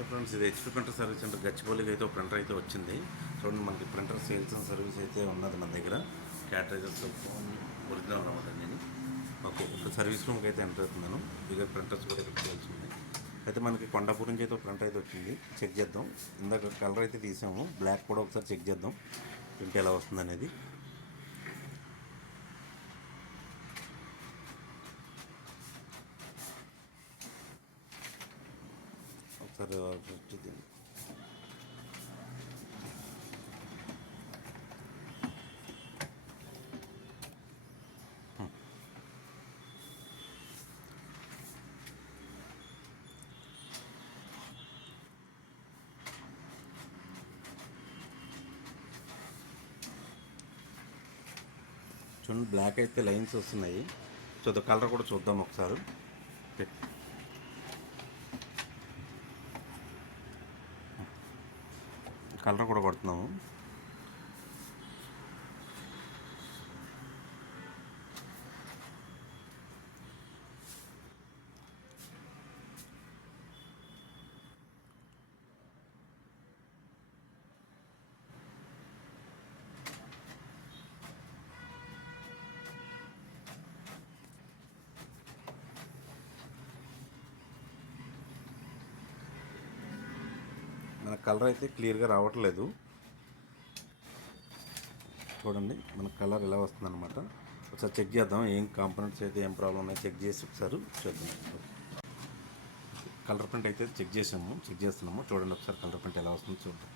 Hi friends, ఇది HP printer service centre గచ్చిబౌలికి అయితే ఒక ప్రింటర్ అయితే వచ్చింది. చూడండి, మనకి ప్రింటర్ సేల్స్ అండ్ సర్వీస్ అయితే ఉన్నది మన దగ్గర. క్యాటరేజెస్ ఒరిజినల్ అనమాట. నేను ఓకే, ఇప్పుడు సర్వీస్ రూమ్కి అయితే ఎంటర్ అవుతున్నాను. ఇక ప్రింటర్స్ కూడా ఇక్కడ సేల్స్ ఉన్నాయి. అయితే మనకి కొండాపూర్ నుంచి అయితే ఒక ప్రింటర్ అయితే వచ్చింది. చెక్ చేద్దాం. ఇందాక కలర్ అయితే తీసాము, బ్లాక్ కూడా ఒకసారి చెక్ చేద్దాం ప్రింట్ ఎలా వస్తుంది అనేది. ఒకసారి చూడండి, బ్లాక్ అయితే లైన్స్ వస్తున్నాయి. చూద్దాం, కలర్ కూడా చూద్దాం ఒకసారి. కలర్ కూడా కొడుతున్నాము. మన కలర్ అయితే క్లియర్గా రావట్లేదు. చూడండి, మన కలర్ ఎలా వస్తుందన్నమాట. ఒకసారి చెక్ చేద్దాం, ఏం కాంపోనెంట్స్ అయితే ఏం ప్రాబ్లం ఉన్నాయో చెక్ చేసి ఒకసారి చూద్దాం. కలర్ ప్రింట్ అయితే చెక్ చేస్తున్నాము. చూడండి ఒకసారి కలర్ ప్రింట్ ఎలా వస్తుందో చూద్దాం.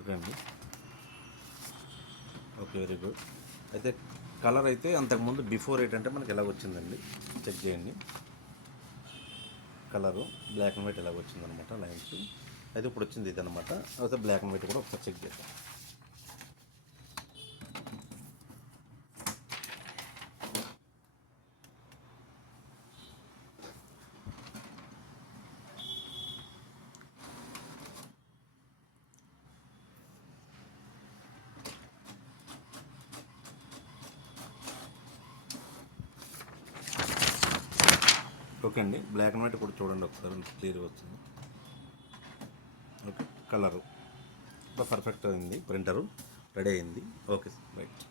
ఓకే అండి, ఓకే, వెరీ గుడ్. అయితే కలర్ అయితే అంతకుముందు బిఫోర్ ఏంటంటే మనకి ఎలా వచ్చిందండి, చెక్ చేయండి. కలరు బ్లాక్ అండ్ వైట్ ఎలాగ వచ్చిందనమాట లైన్స్. అయితే ఇప్పుడు వచ్చింది ఇది అనమాట. అయితే బ్లాక్ అండ్ వైట్ కూడా ఒకసారి చెక్ చేద్దాం. ఓకే అండి, బ్లాక్ అండ్ వైట్ కూడా చూడండి ఒకసారి, క్లియర్గా వచ్చింది. ఓకే, కలరు పర్ఫెక్ట్ అయింది, ప్రింటరు రెడీ అయింది. Okay sir, right.